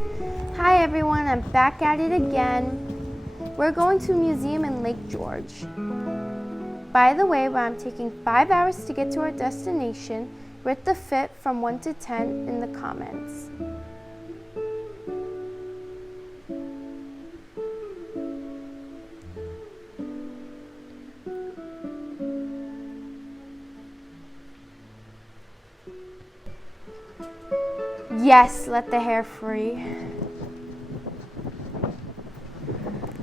Hi everyone, I'm back at it again. We're going to a museum in Lake George. By the way, I'm taking 5 hours to get to our destination. Rate the fit from 1 to 10 in the comments. Yes, let the hair free.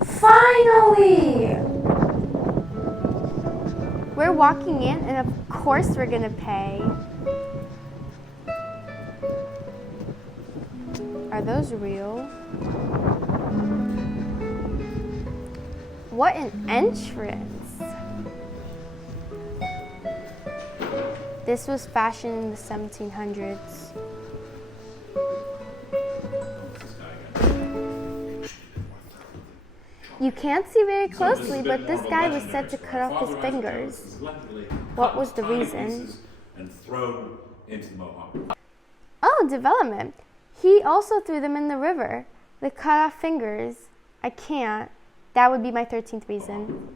Finally! We're walking in and of course we're gonna pay. Are those real? What an entrance! This was fashioned in the 1700s. You can't see very closely, but this guy was said to cut off his fingers. What was the reason? And thrown into the Mohawk. Oh, development. He also threw them in the river. The cut off fingers. I can't. That would be my 13th reason.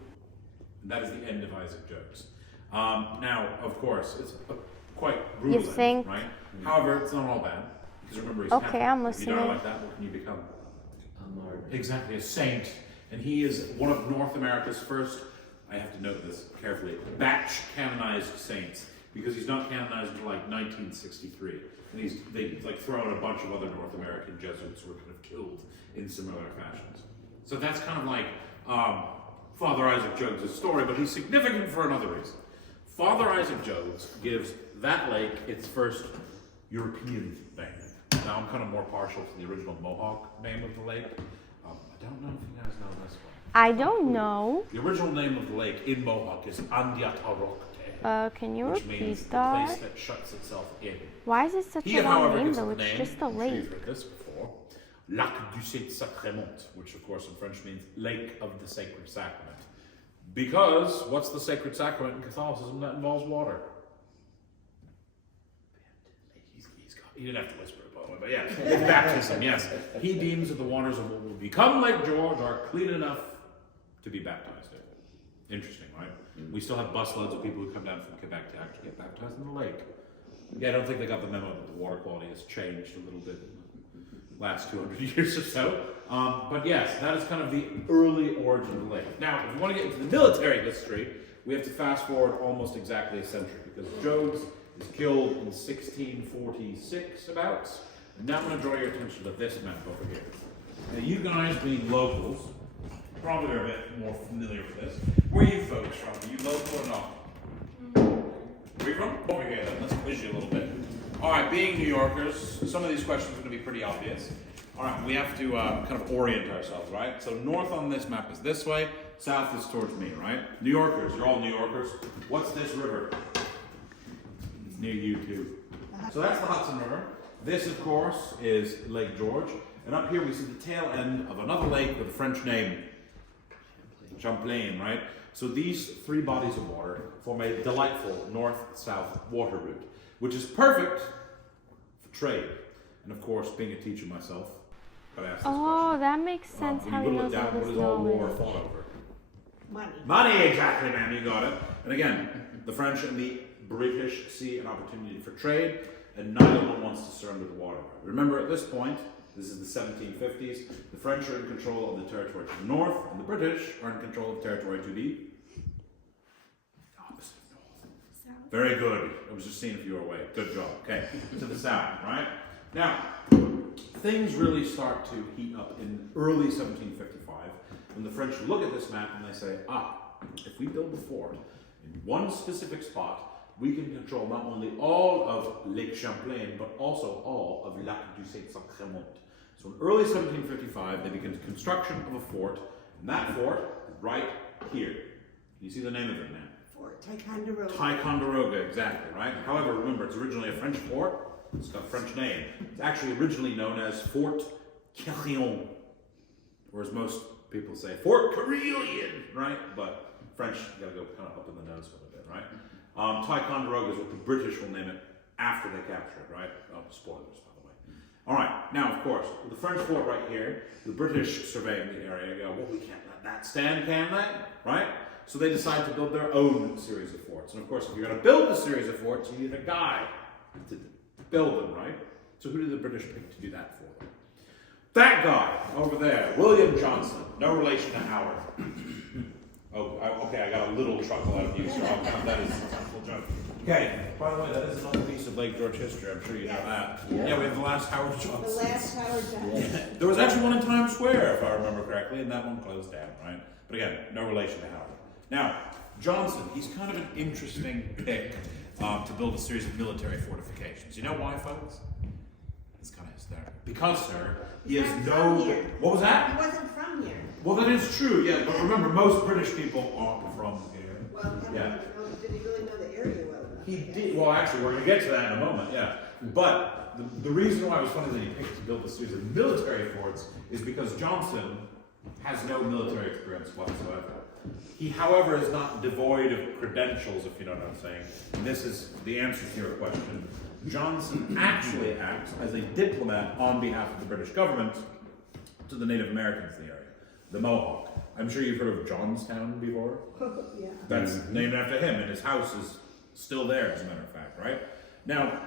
And that is the end of Isaac Jogues. Now, of course, it's quite brutal, You think? right? However, it's not all bad. Because remember, he's Okay, Catholic. I'm If you listening. don't like that, what can you become? A martyr. Exactly, a saint. And he is one of North America's first, I have to note this carefully, batch canonized saints. Because he's not canonized until like 1963. And he's like thrown a bunch of other North American Jesuits who were kind of killed in similar fashions. So that's kind of like Father Isaac Jogues' story, but he's significant for another reason. Father Isaac Jogues gives that lake its first European name. Now I'm kind of more partial to the original Mohawk name of the lake. I don't know if you guys know this one. I don't know. The original name of the lake in Mohawk is Andiatarocte, Can you which means repeat the that? place that shuts itself in. Why is it such He, a long however, name gives though? it the It's name, just a I'm sure you've lake. heard this before, Lac du Saint-Sacrement, which of course in French means Lake of the Sacred Sacrament. Because what's the Sacred Sacrament in Catholicism that involves water? He didn't have to whisper it, by the way, but yeah, it's baptism, yes. He deems that the waters of what will become Lake George are clean enough to be baptized in. Interesting, right? We still have busloads of people who come down from Quebec to actually get baptized in the lake. Yeah, I don't think they got the memo that the water quality has changed a little bit in the last 200 years or so. But yes, that is kind of the early origin of the lake. Now, if we want to get into the military history, we have to fast forward almost exactly a century, because Jogues is killed in 1646 about. And now I'm going to draw your attention to this map over here. Now you guys being locals, probably are a bit more familiar with this. Where are you folks from? Are you local or not? Where are you from? Over here then, let's quiz you a little bit. Alright, being New Yorkers, some of these questions are going to be pretty obvious. Alright, we have to kind of orient ourselves, right? So north on this map is this way, south is towards me, right? New Yorkers, you're all New Yorkers. What's this river? It's near you too. So that's the Hudson River. This, of course, is Lake George. And up here we see the tail end of another lake with a French name. Champlain, right? So these three bodies of water form a delightful north-south water route, which is perfect for trade. And of course, being a teacher myself, gotta ask this question. That makes sense When how you he whittle knows it all down, what this is all war knowledge. fought over? Money. Money, exactly, ma'am, you got it. And again, the French and the British see an opportunity for trade, and neither one wants to surrender the water. Remember, at this point, this is the 1750s, the French are in control of the territory to the north, and the British are in control of territory to the opposite north. Very good. I was just seeing if you were awake. Good job. Okay, to the south, right? Now, things really start to heat up in early 1755 when the French look at this map and they say, if we build a fort in one specific spot, we can control not only all of Lake Champlain, but also all of Lac du Saint-Sacrement. So in early 1755, they begin the construction of a fort, and that fort is right here. Can you see the name of it now? Fort Ticonderoga. Ticonderoga, exactly, right? However, remember, it's originally a French fort. It's got a French name. It's actually originally known as Fort Carillon, or as most people say, Fort Carillon, right? But French, you gotta go kind of up in the nose with it, right? Ticonderoga is what the British will name it after they capture it, right? Oh, spoilers, by the way. All right, now of course, with the French fort right here, the British surveying the area go, well, we can't let that stand, can they? Right? So they decide to build their own series of forts. And of course, if you're going to build a series of forts, you need a guy to build them, right? So who did the British pick to do that for them? That guy over there, William Johnson, no relation to Howard. Okay, I got a little chuckle out of you, so I'll count that as a full joke. Okay, by the way, that is another piece of Lake George history, I'm sure you know that. Yeah, we have the last Howard The Johnson. last Howard Johnson. There was actually one in Times Square, if I remember correctly, and that one closed down, right? But again, no relation to Howard. Now, Johnson, he's kind of an interesting pick to build a series of military fortifications. You know why, folks? It's kind of hysterical. Because, sir, he has He's not no... from here. What was that? He wasn't from here. Well, that is true, yeah, but remember, most British people aren't from here. Well, Yeah. did he really know the area well enough? He did. Well, actually, we're going to get to that in a moment. Yeah, but the reason why it was funny that he picked to build a series of military forts is because Johnson has no military experience whatsoever. He, however, is not devoid of credentials, if you know what I'm saying. And this is the answer to your question. Johnson actually acts as a diplomat on behalf of the British government to the Native Americans in the area, the Mohawk. I'm sure you've heard of Johnstown before. Yeah. That's named after him, and his house is still there, as a matter of fact, right? Now,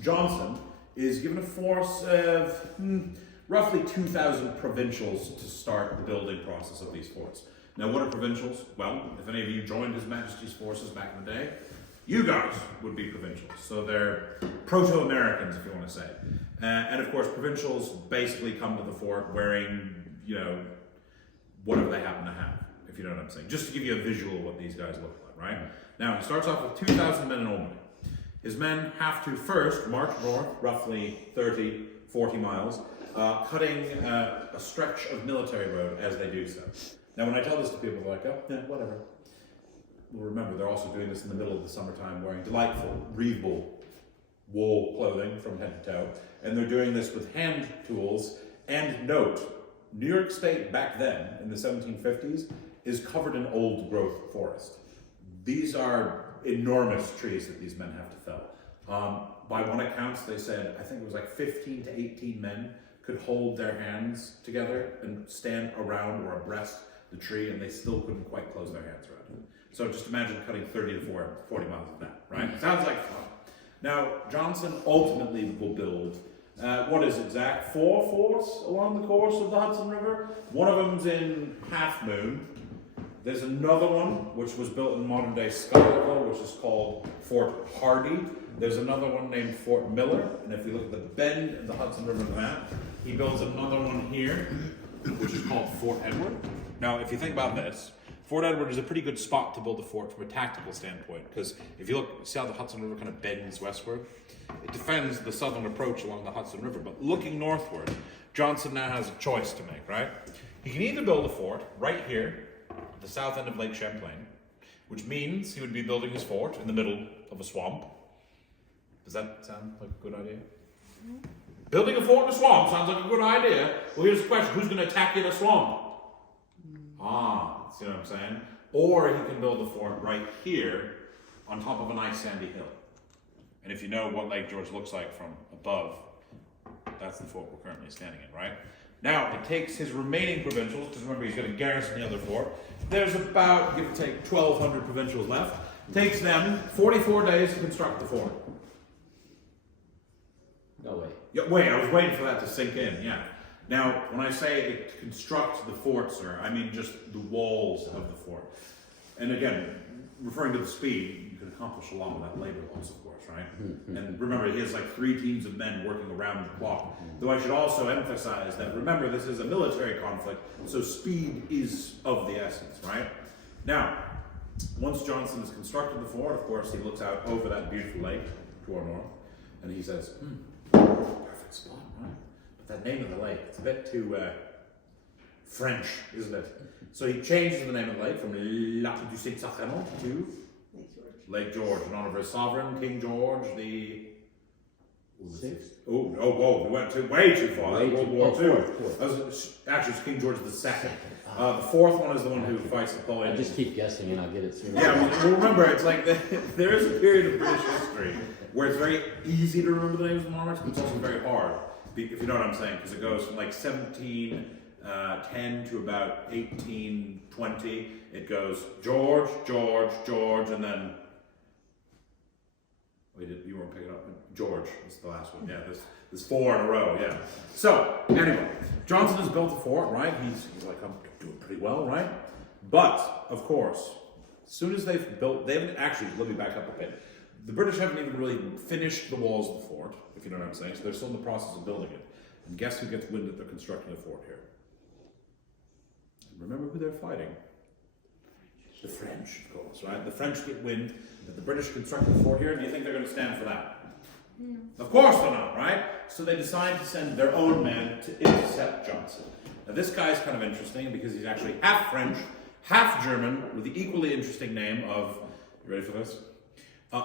Johnson is given a force of roughly 2,000 provincials to start the building process of these forts. Now, what are provincials? Well, if any of you joined His Majesty's forces back in the day, you guys would be provincials. So they're proto-Americans, if you want to say. And of course, provincials basically come to the fort wearing, you know, whatever they happen to have, if you know what I'm saying. Just to give you a visual of what these guys look like, right? Now, he starts off with 2,000 men in Albany. His men have to first march north, roughly 30, 40 miles, cutting a stretch of military road as they do so. Now, when I tell this to people, they're like, oh, yeah, whatever. Well, remember, they're also doing this in the middle of the summertime, wearing delightful, breathable wool clothing from head to toe. And they're doing this with hand tools. And note, New York State back then, in the 1750s, is covered in old growth forest. These are enormous trees that these men have to fell. By one account, they said, I think it was like 15 to 18 men could hold their hands together and stand around or abreast the tree, and they still couldn't quite close their hands around it. So just imagine cutting 30 to 40 miles of that, right? Sounds like fun. Now, Johnson ultimately will build, what is it, Zach? 4 forts along the course of the Hudson River. One of them's in Half Moon. There's another one which was built in modern day Schuylerville, which is called Fort Hardy. There's another one named Fort Miller, and if you look at the bend of the Hudson River map, he builds another one here, which is called Fort Edward. Now, if you think about this, Fort Edward is a pretty good spot to build a fort from a tactical standpoint, because if you look, see how the Hudson River kind of bends westward? It defends the southern approach along the Hudson River, but looking northward, Johnson now has a choice to make, right? He can either build a fort right here, at the south end of Lake Champlain, which means he would be building his fort in the middle of a swamp. Does that sound like a good idea? Mm-hmm. Building a fort in a swamp sounds like a good idea. Well, here's the question, who's going to attack you in a swamp? See what I'm saying? Or he can build the fort right here on top of a nice sandy hill. And if you know what Lake George looks like from above, that's the fort we're currently standing in, right? Now, it takes his remaining provincials, because remember he's going to garrison the other fort. There's about, give or take, 1,200 provincials left. It takes them 44 days to construct the fort. No way. Yeah, wait, I was waiting for that to sink in, yeah. Now, when I say construct the fort, sir, I mean just the walls of the fort. And again, referring to the speed, you can accomplish a lot of that labor loss, of course, right? And remember, he has like 3 teams of men working around the clock. Though I should also emphasize that, remember, this is a military conflict, so speed is of the essence, right? Now, once Johnson has constructed the fort, of course, he looks out over that beautiful lake to our north, and he says, perfect spot, right? But that name of the lake, it's a bit too French, isn't it? So he changes the name of the lake from Lac du Saint-Sacrement to Lake George, in honor of his sovereign, King George the... Sixth? Whoa, we went way too far. Way World too- War II. fourth. Actually, it's King George the Second. The fourth one is the one who fights Napoleon. I just keep guessing and I'll get it soon. Yeah, well, remember, it's like there is a period of British history where it's very easy to remember the names of monarchs, but it's also very hard. if you know what I'm saying, because it goes from like 1710 to about 1820. It goes George, George, George, and then you weren't picking up. George is the last one. Yeah, there's 4 in a row. Yeah. So anyway, Johnson has built a fort, right? He's like, I'm doing pretty well, right? But of course, as soon as they haven't actually. Let me back up a bit. The British haven't even really finished the walls of the fort, if you know what I'm saying. So they're still in the process of building it. And guess who gets wind that they're constructing a fort here? And remember who they're fighting? The French, of course, right? The French get wind that the British constructed a fort here. Do you think they're going to stand for that? No. Of course they're not, right? So they decide to send their own men to intercept Johnson. Now this guy's kind of interesting because he's actually half French, half German, with the equally interesting name of, you ready for this?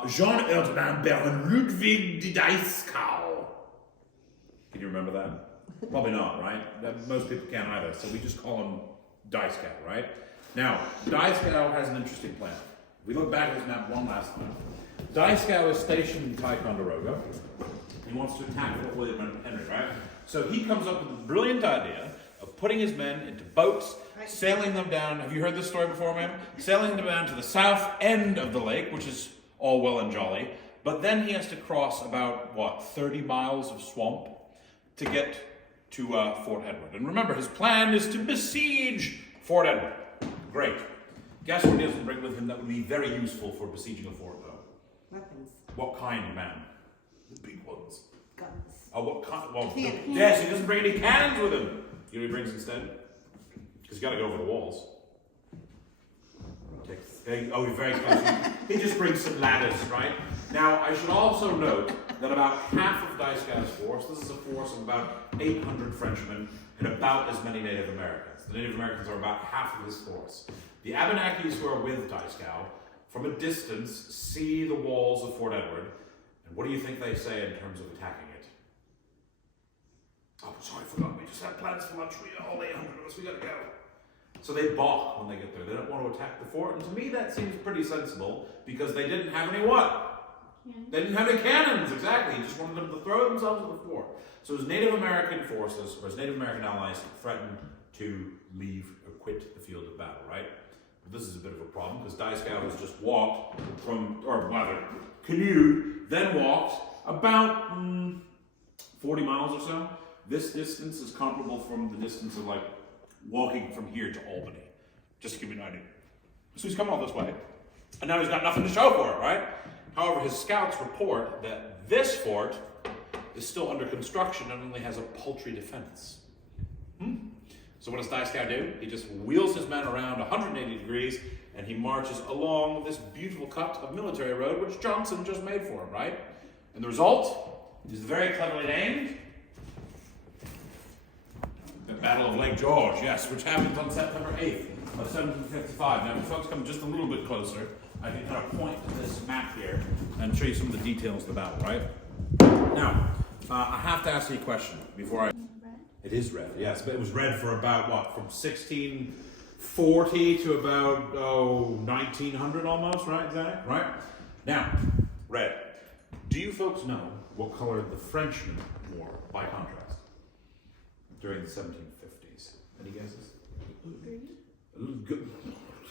Jean Erdmann Baron Ludwig de Dieskau. Can you remember that? Probably not, right? Most people can't either, so we just call him Dieskau, right? Now, Dieskau has an interesting plan. If we look back at this map one last time, Dieskau is stationed in Ticonderoga. He wants to attack Fort William and Henry, right? So he comes up with the brilliant idea of putting his men into boats, sailing them down. Have you heard this story before, ma'am? Sailing them down to the south end of the lake, which is all well and jolly. But then he has to cross about, 30 miles of swamp to get to Fort Edward. And remember, his plan is to besiege Fort Edward. Great. Guess what he doesn't bring with him that would be very useful for besieging a fort, though? Weapons. What kind, man? The big ones. Guns. Oh, what kind? Well, Cannons. yes, he doesn't bring any cannons with him. You know what he brings instead? Because he's got to go over the walls. Oh, he's very close. He just brings some ladders, right? Now, I should also note that about half of Dieskau's force, this is a force of about 800 Frenchmen and about as many Native Americans. The Native Americans are about half of his force. The Abenakis who are with Dieskau, from a distance, see the walls of Fort Edward, and what do you think they say in terms of attacking it? Oh, sorry, I forgot. We just had plans for lunch. We all 800 of us. We gotta go. So they balk when they get there. They don't want to attack the fort. And to me, that seems pretty sensible because they didn't have any what? They didn't have any cannons, exactly. He just wanted them to throw themselves at the fort. So his Native American forces, or his Native American allies, threatened to leave or quit the field of battle, right? But this is a bit of a problem because Dieskau has just walked from, or rather, canoed, then walked about 40 miles or so. This distance is comparable from the distance of like walking from here to Albany, just to give you an idea. So he's come all this way, and now he's got nothing to show for it, right? However, his scouts report that this fort is still under construction and only has a paltry defense. So what does Dieskau do? He just wheels his men around 180 degrees, and he marches along this beautiful cut of military road, which Johnson just made for him, right? And the result is very cleverly named the Battle of Lake George, yes, which happens on September 8th of 1755. Now, if folks come just a little bit closer, I can kind of point to this map here and show you some of the details of the battle, right? Now, I have to ask you a question before I... Red? It is red, yes, but it was red for about, from 1640 to about, 1900 almost, right, Zach? Right? Now, red. Do you folks know what color the Frenchmen wore, by contrast, during the 1750s? Any guesses? Green? Good.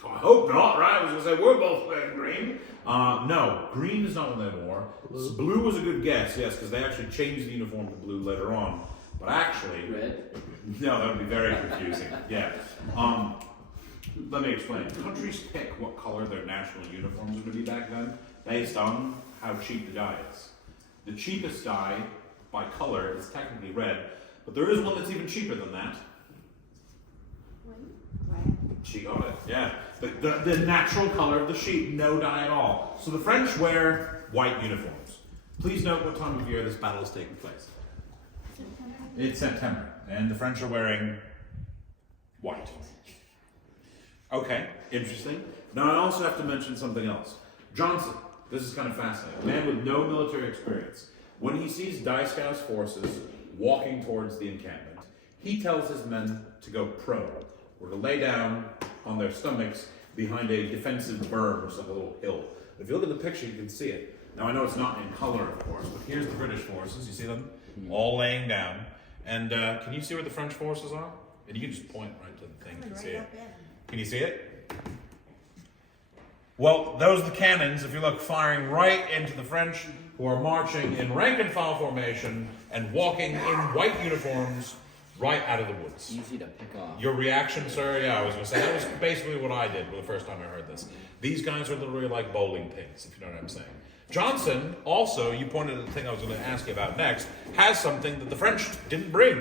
I hope not, right? I was going to say, we're both wearing green. No, green is not what they wore. Blue was a good guess, yes, because they actually changed the uniform to blue later on. But actually... Red? No, that would be very confusing. Yeah. Let me explain. Countries pick what color their national uniforms are going to be back then based on how cheap the dye is. The cheapest dye by color is technically red, but there is one that's even cheaper than that. She got it, yeah. The natural color of the sheep, no dye at all. So the French wear white uniforms. Please note what time of year this battle is taking place. September. It's September, and the French are wearing white. Okay, interesting. Now I also have to mention something else. Johnson, this is kind of fascinating. A man with no military experience. When he sees Dieskau's forces walking towards the encampment, he tells his men to go prone, or to lay down on their stomachs behind a defensive berm or some little hill. If you look at the picture, you can see it. Now I know it's not in color, of course, but here's the British forces. You see them? all laying down. And can you see where the French forces are? And you can just point right to the thing. You can see it. Can you see it? Well, those are the cannons, if you look, firing right into the French, who are marching in rank and file formation and walking in white uniforms right out of the woods. Easy to pick off. Your reaction, sir? Yeah, I was going to say, that was basically what I did the first time I heard this. These guys are literally like bowling pins, if you know what I'm saying. Johnson, also, you pointed at the thing I was going to ask you about next, has something that the French didn't bring.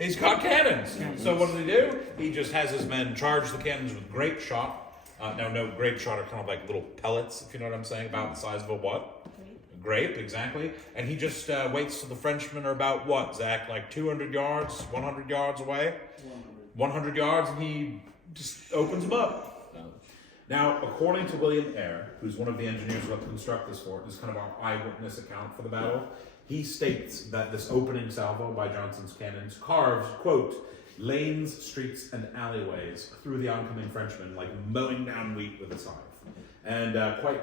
He's got cannons. So what does he do? He just has his men charge the cannons with grape shot. No, grape shot are kind of like little pellets, if you know what I'm saying, about the size of a what? Grape, exactly. And he just waits till the Frenchmen are about what, Zach? Like 200 yards, 100 yards away? 100 yards, and he just opens them up. Now, according to William Eyre, who's one of the engineers who helped construct this fort, this is kind of our eyewitness account for the battle, he states that this opening salvo by Johnson's cannons carves, quote, lanes, streets, and alleyways through the oncoming Frenchmen, like mowing down wheat with a scythe. And quite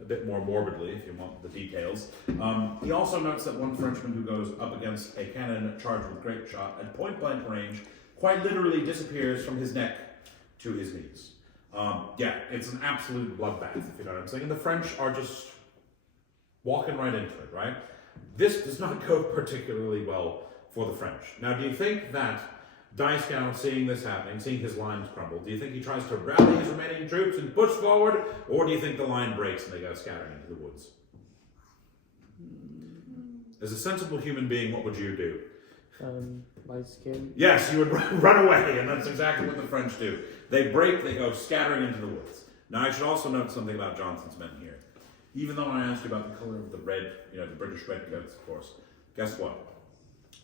a bit more morbidly, if you want the details, he also notes that one Frenchman who goes up against a cannon charged with grape shot at point-blank range quite literally disappears from his neck to his knees. Yeah, it's an absolute bloodbath, if you know what I'm saying. And the French are just walking right into it, right? This does not go particularly well for the French. Now, do you think that Dieskau, seeing this happening, seeing his lines crumble, do you think he tries to rally his remaining troops and push forward, or do you think the line breaks and they go scattering into the woods? As a sensible human being, what would you do? Light skin. Yes, you would run away, and that's exactly what the French do. They break, they go scattering into the woods. Now, I should also note something about Johnson's men here. Even though I asked you about the color of the red, the British redcoats, of course, guess what?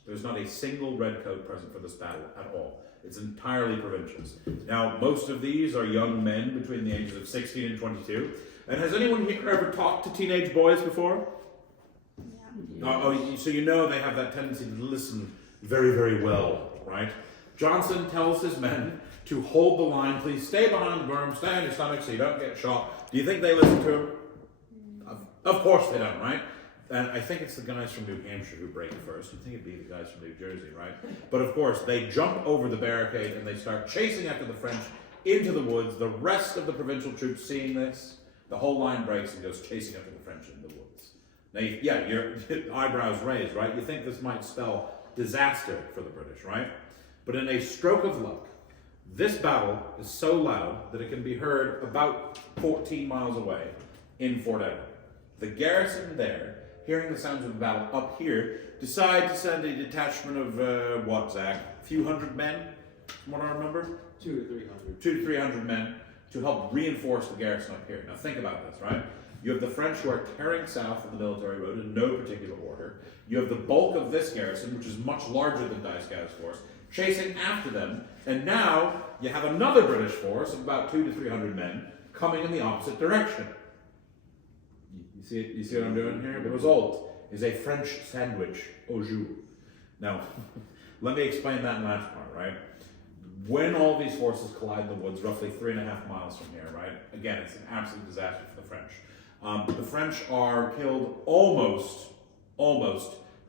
There's not a single redcoat present for this battle at all. It's entirely provincials. Now, most of these are young men between the ages of 16 and 22. And has anyone here ever talked to teenage boys before? So you know they have that tendency to listen very, very well, right? Johnson tells his men to hold the line. Please stay behind the berm, stay on your stomach so you don't get shot. Do you think they listen to him? Of course they don't, right? And I think it's the guys from New Hampshire who break first. You'd think it'd be the guys from New Jersey, right? But of course, they jump over the barricade and they start chasing after the French into the woods. The rest of the provincial troops seeing this, the whole line breaks and goes chasing after the French in the woods. Now, yeah, your eyebrows raised, right? You think this might spell disaster for the British, right? But in a stroke of luck, this battle is so loud that it can be heard about 14 miles away in Fort Edward. The garrison there, hearing the sounds of the battle up here, decide to send a detachment of, what, Zach? A few hundred men, from what I remember? 200 to 300. 200 to 300 men to help reinforce the garrison up here. Now think about this, right? You have the French who are tearing south of the military road in no particular order. You have the bulk of this garrison, which is much larger than Dieskau's force, chasing after them. And now you have another British force of about 200 to 300 men coming in the opposite direction. You see what I'm doing here? The result is a French sandwich au jour. Now, let me explain that last part, right? When all these forces collide in the woods, roughly 3.5 miles from here, right? Again, it's an absolute disaster for the French. The French are killed almost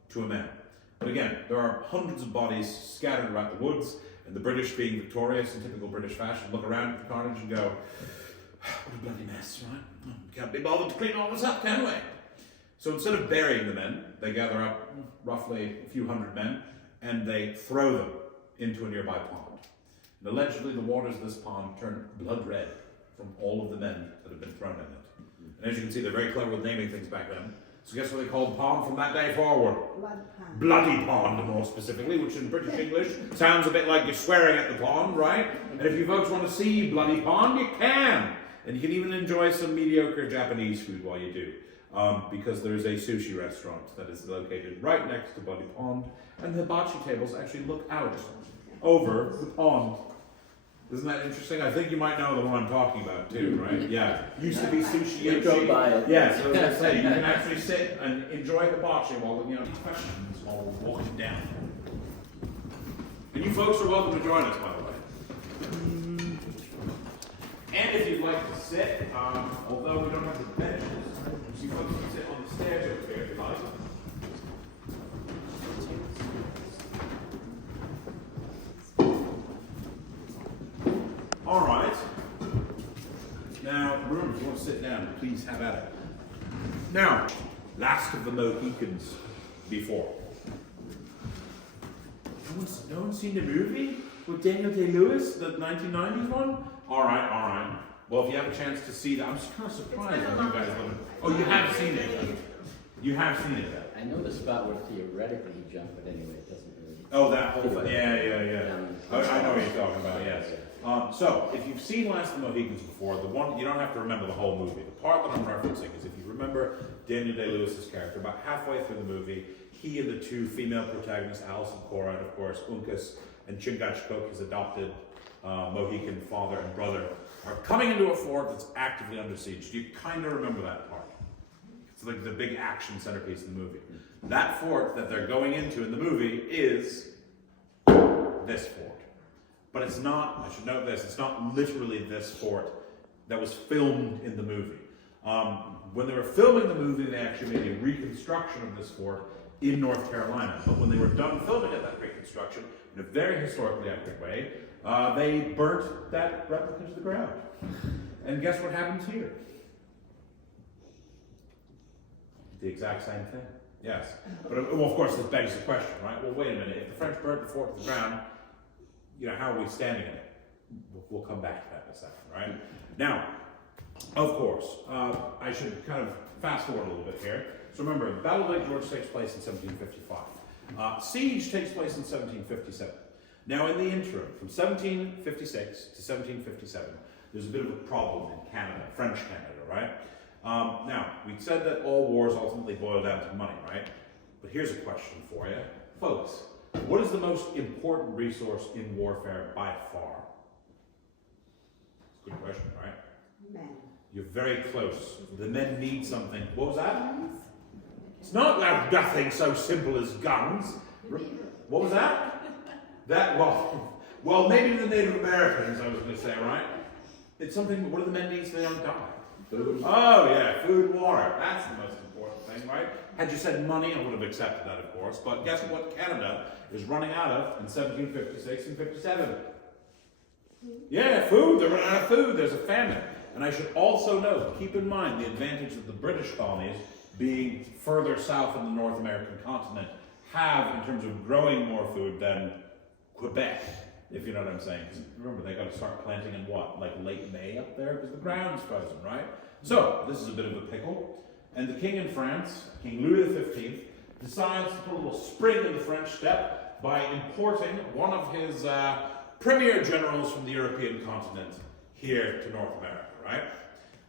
to a man. But again, there are hundreds of bodies scattered around the woods, and the British, being victorious in typical British fashion, look around at the carnage and go, what a bloody mess, right? Can't be bothered to clean all this up, can we? So instead of burying the men, they gather up roughly a few hundred men, and they throw them into a nearby pond. And allegedly, the waters of this pond turn blood red from all of the men that have been thrown in it. And as you can see, they're very clever with naming things back then. So guess what they called the pond from that day forward? Bloody pond, more specifically, which in British English sounds a bit like you're swearing at the pond, right? And if you folks want to see bloody pond, you can. And you can even enjoy some mediocre Japanese food while you do. Because there is a sushi restaurant that is located right next to Bloody Pond. And the hibachi tables actually look out over the pond. Isn't that interesting? I think you might know the one I'm talking about too, right? Yeah. Used to be sushi. We drove by it. Yeah, so as I say, you can actually sit and enjoy hibachi while, questions while we're walking down. And you folks are welcome to join us, by the way. And if you'd like to sit, although we don't have the benches, you folks can sit on the stairs over here if you like. to sit down, please have at it. Now, last of the Mohicans before. No one's seen the movie with Daniel Day-Lewis, the 1990s one? All right. Well, if you have a chance to see that, I'm just kind of surprised that you guys haven't. Oh, you have seen it. You have seen it then. I know the spot where theoretically he jumped, but anyway, it doesn't really. Oh, that whole thing. Yeah. I know what you're talking about. Yes. So, if you've seen Last of the Mohicans before, the one you don't have to remember the whole movie. The part that I'm referencing is if you remember Daniel Day-Lewis's character, about halfway through the movie, he and the two female protagonists, Alice and Cora, and of course Uncas and Chingachgook, his adopted Mohican father and brother, are coming into a fort that's actively under siege. Do you kind of remember that part? It's like the big action centerpiece in the movie. That fort that they're going into in the movie is this fort. But it's not, I should note this, it's not literally this fort that was filmed in the movie. When they were filming the movie, they actually made a reconstruction of this fort in North Carolina. But when they were done filming it, that reconstruction, in a very historically accurate way, they burnt that replica to the ground. And guess what happens here? The exact same thing. Yes. But well, of course, this begs the question, right? Well, wait a minute. If the French burnt the fort to the ground, how are we standing in it? We'll come back to that in a second, right? Now, of course, I should kind of fast forward a little bit here. So remember, the Battle of Lake George takes place in 1755. Siege takes place in 1757. Now, in the interim, from 1756 to 1757, there's a bit of a problem in Canada, French Canada, right? Now, we said that all wars ultimately boil down to money, right? But here's a question for you. Folks, what is the most important resource in warfare by far? Good question, right? Men. You're very close. The men need something. What was that? It's not like nothing so simple as guns. What was that? Well, maybe the Native Americans, I was going to say, right? It's something, what do the men need so they don't die? Food. Oh, yeah, food and water. That's the most important thing, right? Had you said money, I would have accepted that, of course. But guess what Canada is running out of in 1756 and 57? Yeah, food. They're running out of food. There's a famine. And I should also note, keep in mind the advantage that the British colonies, being further south in the North American continent, have in terms of growing more food than Quebec, if you know what I'm saying. 'Cause remember, they got to start planting in what? Like late May up there? Because the ground's frozen, right? So, this is a bit of a pickle. And the king in France, King Louis XV, decides to put a little spring in the French step by importing one of his premier generals from the European continent here to North America, right?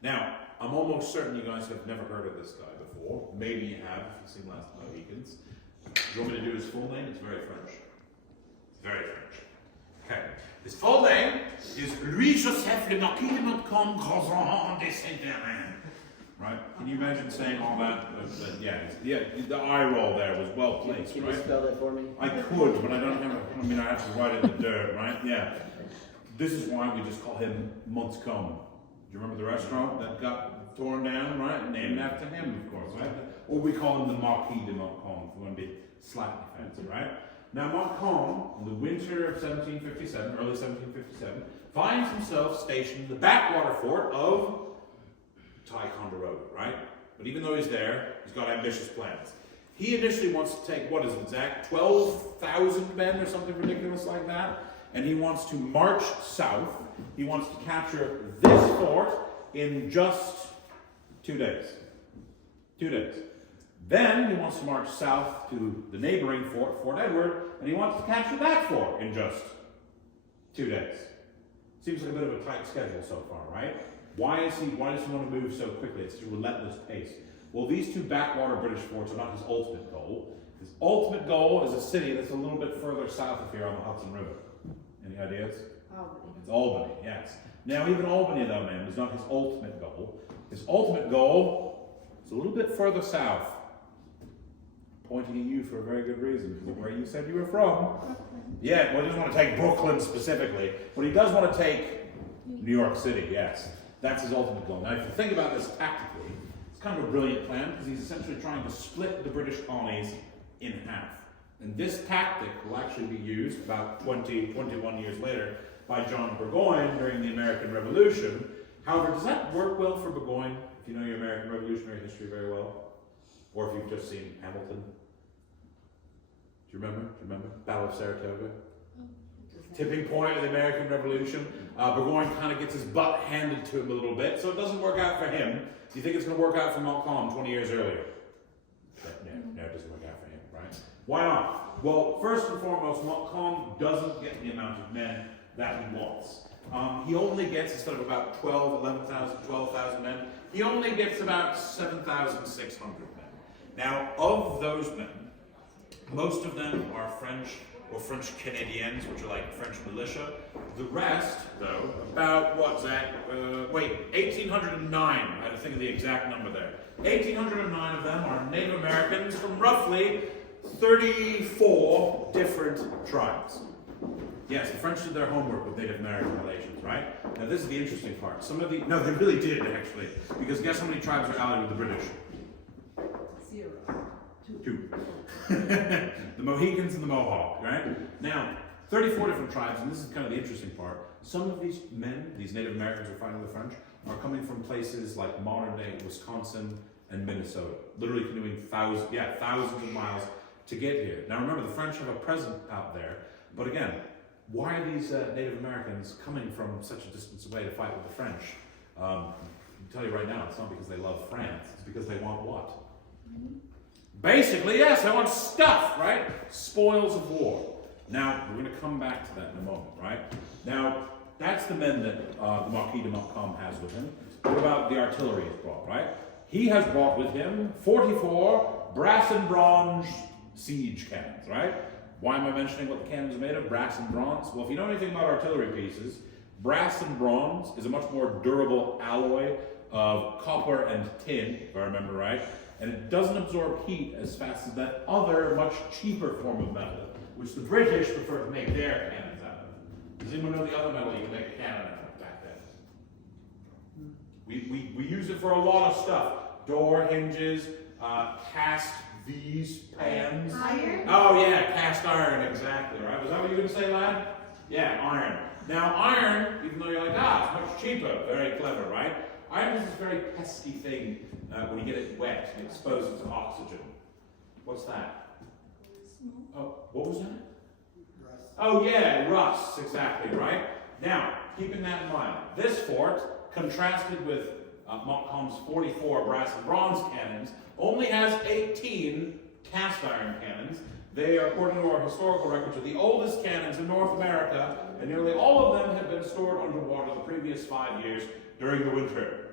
Now, I'm almost certain you guys have never heard of this guy before. Maybe you have if you've seen Last of the Mohicans. Do you want me to do his full name? It's very French. It's very French. Okay. His full name is Louis-Joseph le Marquis de Montcalm Grandson de Saint-Germain. Right? Can you imagine saying all that? Yeah, the eye roll there was well placed, Can right? you spell that for me? I could, but I don't have I have to write it in the dirt, right? Yeah. This is why we just call him Montcalm. Do you remember the restaurant that got torn down, right? Named after him, of course, right? Or we call him the Marquis de Montcalm, if we want to be slightly fancy, right? Now, Montcalm, in the winter of 1757, early 1757, finds himself stationed in the backwater fort of Ticonderoga, right? But even though he's there, he's got ambitious plans. He initially wants to take, what is it, Zach? 12,000 men or something ridiculous like that? And he wants to march south. He wants to capture this fort in just 2 days. 2 days. Then he wants to march south to the neighboring fort, Fort Edward, and he wants to capture that fort in just 2 days. Seems like a bit of a tight schedule so far, right? Why does he want to move so quickly? It's a relentless pace. Well, these two backwater British forts are not his ultimate goal. His ultimate goal is a city that's a little bit further south of here on the Hudson River. Any ideas? Albany. It's Albany, yes. Now, even Albany, though, man, is not his ultimate goal. His ultimate goal is a little bit further south. Pointing at you for a very good reason, because of where you said you were from. Yeah, well, he doesn't want to take Brooklyn specifically, but he does want to take New York City, yes. That's his ultimate goal. Now, if you think about this tactically, it's kind of a brilliant plan, because he's essentially trying to split the British colonies in half. And this tactic will actually be used about 21 years later by John Burgoyne during the American Revolution However, does that work well for Burgoyne, if you know your American Revolutionary history very well? Or if you've just seen Hamilton? Do you remember? Battle of Saratoga? Tipping point of the American Revolution. Burgoyne kind of gets his butt handed to him a little bit, so it doesn't work out for him. Do you think it's going to work out for Montcalm 20 years earlier? No, it doesn't work out for him, right? Why not? Well, first and foremost, Montcalm doesn't get the amount of men that he wants. He only gets, instead of about 12,000 men, he only gets about 7,600 men. Now, of those men, most of them are French or French Canadians, which are like French militia. The rest, though, about, what's that? 1,809. I had to think of the exact number there. 1,809 of them are Native Americans from roughly 34 different tribes. Yes, the French did their homework with Native American relations, right? Now this is the interesting part. No, they really did, actually. Because guess how many tribes are allied with the British? 0. 2. The Mohicans and the Mohawk, right? Now, 34 different tribes, and this is kind of the interesting part. Some of these men, these Native Americans who are fighting the French, are coming from places like modern-day Wisconsin and Minnesota. Literally canoeing thousands of miles to get here. Now remember, the French have a presence out there, but again, why are these Native Americans coming from such a distance away to fight with the French? I'll tell you right now, it's not because they love France, it's because they want what? Basically, yes, they want stuff, right? Spoils of war. Now, we're going to come back to that in a moment, right? Now, that's the men that the Marquis de Montcalm has with him. What about the artillery he's brought, right? He has brought with him 44 brass and bronze siege cannons, right? Why am I mentioning what the cannons are made of? Brass and bronze? Well, if you know anything about artillery pieces, brass and bronze is a much more durable alloy of copper and tin, if I remember right, and it doesn't absorb heat as fast as that other, much cheaper form of metal, which the British prefer to make their cannons out of. Does anyone know the other metal you can make a cannon out of back then? We use it for a lot of stuff. Door hinges, cast these pans. Iron? Oh yeah, cast iron, exactly, right? Was that what you were going to say, lad? Yeah, iron. Now iron, even though you're like, it's much cheaper, very clever, right? Iron is this very pesky thing when you get it wet and exposed it to oxygen. What's that? Oh, what was that? Rust. Oh yeah, rust, exactly, right? Now, keeping that in mind, this fort, contrasted with Montcalm's 44 brass and bronze cannons, only has 18 cast iron cannons. They are, according to our historical records, are the oldest cannons in North America, and nearly all of them have been stored underwater the previous 5 years during the winter.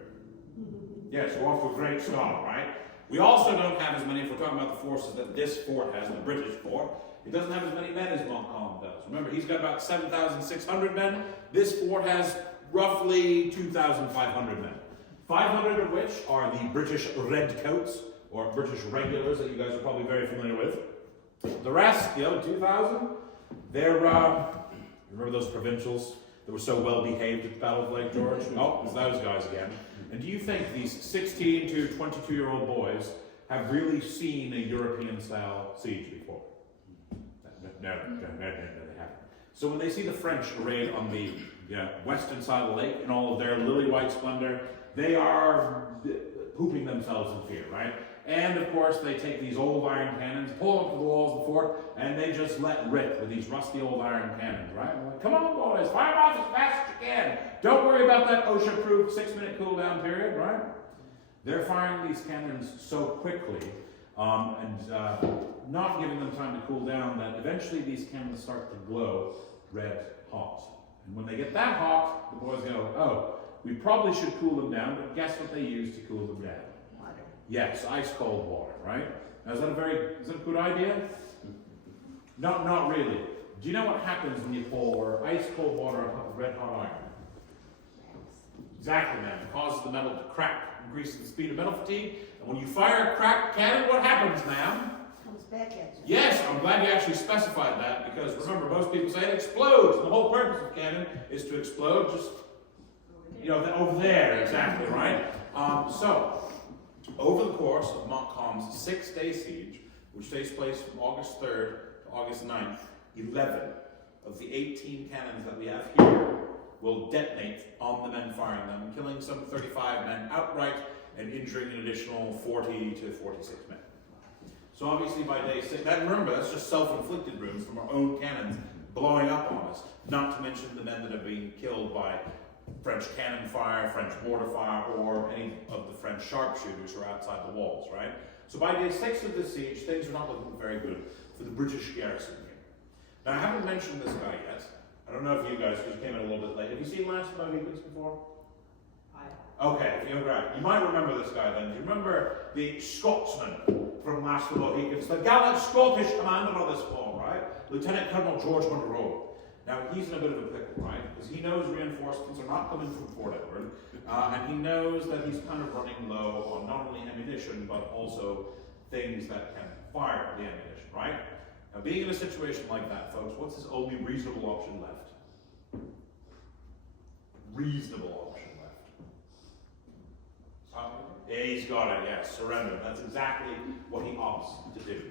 Yes, we're off to a great start, right? We also don't have as many, if we're talking about the forces that this fort has, the British fort, it doesn't have as many men as Montcalm does. Remember, he's got about 7,600 men. This fort has roughly 2,500 men. 500 of which are the British Redcoats, or British regulars that you guys are probably very familiar with. The rest, the other 2,000, they're, remember those provincials that were so well behaved at the Battle of Lake George? Oh, it's those guys again. And do you think these 16 to 22-year-old boys have really seen a European-style siege before? No, they haven't. So when they see the French arrayed on the western side of the lake in all of their lily-white splendor, they are pooping themselves in fear, right? And of course, they take these old iron cannons, pull them to the walls of the fort, and they just let rip with these rusty old iron cannons, right? Like, come on, boys, fire them off as fast as you can. Don't worry about that OSHA-proof 6-minute cool-down period, right? They're firing these cannons so quickly and not giving them time to cool down that eventually these cannons start to glow red hot. And when they get that hot, the boys go, oh, we probably should cool them down, but guess what they use to cool them down? Water. Yes, ice cold water, right? Now, is that a good idea? Not really. Do you know what happens when you pour ice cold water on top of red hot iron? Exactly, man. It causes the metal to crack, increases the speed of metal fatigue. And when you fire a cracked cannon, what happens, ma'am? Comes back at you. Yes, I'm glad you actually specified that, because remember, most people say it explodes. And the whole purpose of cannon is to explode just, over there, exactly, right? So, over the course of Montcalm's 6-day siege, which takes place from August 3rd to August 9th, 11 of the 18 cannons that we have here will detonate on the men firing them, killing some 35 men outright and injuring an additional 40 to 46 men. So obviously by day 6, and remember, that's just self-inflicted wounds from our own cannons blowing up on us, not to mention the men that have been killed by French cannon fire, French mortar fire, or any of the French sharpshooters who are outside the walls, right? So by day 6 of this siege, things are not looking very good for the British garrison here. Now I haven't mentioned this guy yet. I don't know if you guys, because you came in a little bit late, have you seen Last of Mohicans before? Okay, if you're right, you might remember this guy then. Do you remember the Scotsman from Last of the Mohicans, the gallant Scottish commander of this war, right? Lieutenant Colonel George Monroe. Now he's in a bit of a pickle, right? Because he knows reinforcements are not coming from Fort Edward, and he knows that he's kind of running low on not only ammunition, but also things that can fire the ammunition, right? Now being in a situation like that, folks, what's his only reasonable option left? Reasonable option left. Yeah, he's got it, yes, surrender. That's exactly what he opts to do.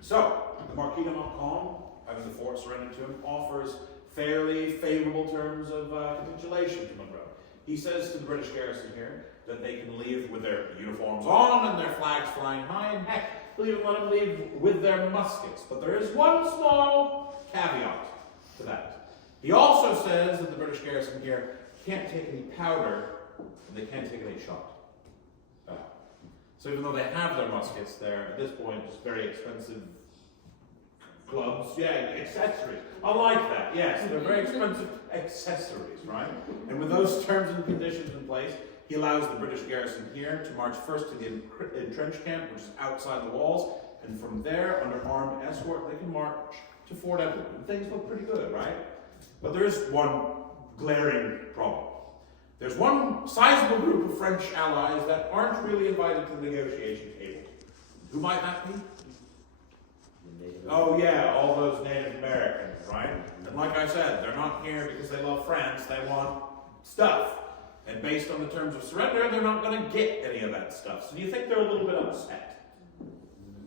So, the Marquis de Montcalm, having the fort surrendered to him, offers fairly favorable terms of capitulation to Monroe. He says to the British garrison here that they can leave with their uniforms on and their flags flying high, and heck, he'll even let them leave with their muskets. But there is one small caveat to that. He also says that the British garrison here can't take any powder and they can't take any shot. So even though they have their muskets, they're at this point just very expensive clubs. Yeah, accessories. I like that. Yes, they're very expensive accessories, right? And with those terms and conditions in place, he allows the British garrison here to march first to the entrenched camp, which is outside the walls, and from there, under armed escort, they can march to Fort Edward. And things look pretty good, right? But there is one glaring problem. There's one sizable group of French allies that aren't really invited to the negotiation table. Who might that be? Oh yeah, all those Native Americans, right? And like I said, they're not here because they love France, they want stuff. And based on the terms of surrender, they're not going to get any of that stuff. So do you think they're a little bit upset?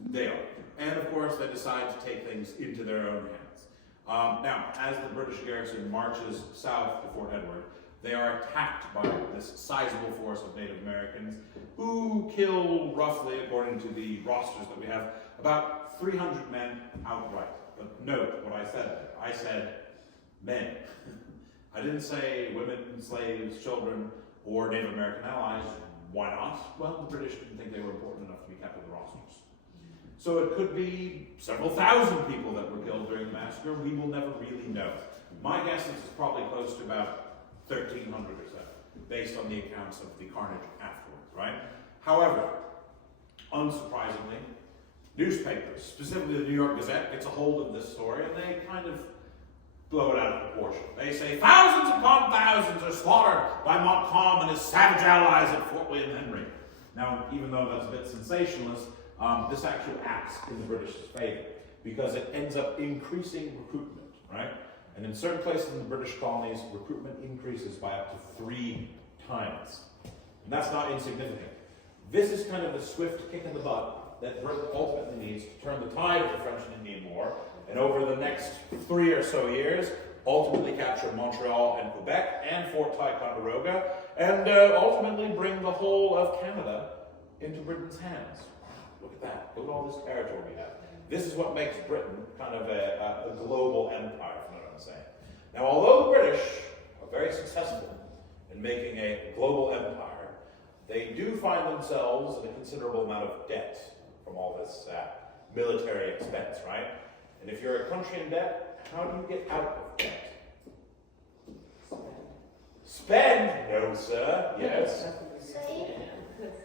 They are. And of course, they decide to take things into their own hands. Now, as the British garrison marches south to Fort Edward, they are attacked by this sizable force of Native Americans who kill roughly, according to the rosters that we have, about 300 men outright. But note what I said there. I said men. I didn't say women, slaves, children, or Native American allies. Why not? Well, the British didn't think they were important enough to be kept with the rosters. So it could be several thousand people that were killed during the massacre. We will never really know. My guess is it's probably close to about 1,300 or so, based on the accounts of the carnage afterwards, right? However, unsurprisingly, newspapers, specifically the New York Gazette, gets a hold of this story and they kind of blow it out of proportion. They say thousands upon thousands are slaughtered by Montcalm and his savage allies at Fort William Henry. Now, even though that's a bit sensationalist, this actually acts in the British favor because it ends up increasing recruitment, right? And in certain places in the British colonies, recruitment increases by up to 3 times. And that's not insignificant. This is kind of the swift kick in the butt that Britain ultimately needs to turn the tide of the French and Indian War, and over the next 3 or so years, ultimately capture Montreal and Quebec and Fort Ticonderoga, and ultimately bring the whole of Canada into Britain's hands. Look at that. Look at all this territory we have. This is what makes Britain kind of a global empire, if you know what I'm saying. Now, although the British are very successful in making a global empire, they do find themselves in a considerable amount of debt from all this military expense, right? And if you're a country in debt, how do you get out of debt? Spend? No, sir. Yes.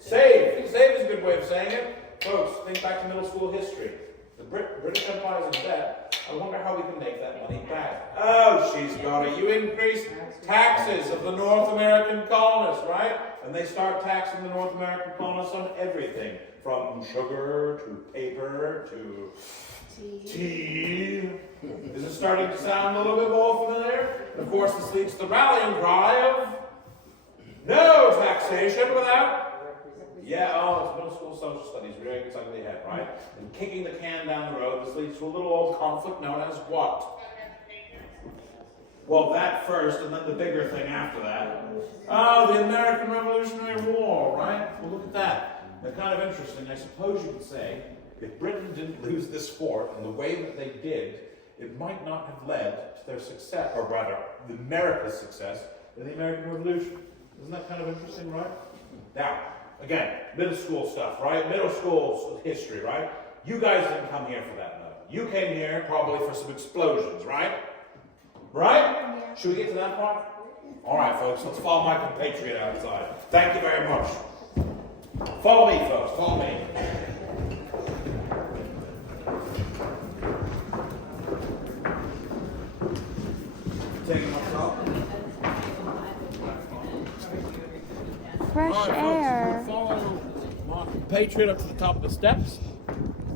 Save. Save is a good way of saying it. Folks, think back to middle school history. The British Empire is in debt. I wonder how we can make that money back. Oh, she's got it. You increase taxes of the North American colonists, right? And they start taxing the North American colonists on everything, from sugar to paper to tea. Is it starting to sound a little bit more familiar? And of course, this leads to the rallying cry of no taxation without. Yeah, oh, it's middle school social studies, rearing its ugly head, right? And kicking the can down the road, this leads to a little old conflict known as what? Well, that first, and then the bigger thing after that. Oh, the American Revolutionary War, right? Well, look at that. They're kind of interesting. I suppose you could say, if Britain didn't lose this fort in the way that they did, it might not have led to their success, or rather, America's success in the American Revolution. Isn't that kind of interesting, right? Now, again, middle school stuff, right? Middle school history, right? You guys didn't come here for that, though. You came here probably for some explosions, right? Right? Should we get to that part? All right, folks, let's follow my compatriot outside. Thank you very much. Follow me, folks, follow me. Taking my off. Fresh air. Follow my compatriot up to the top of the steps.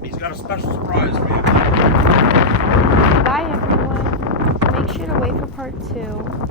He's got a special surprise for you. Bye, everyone. Make sure to wait for part 2.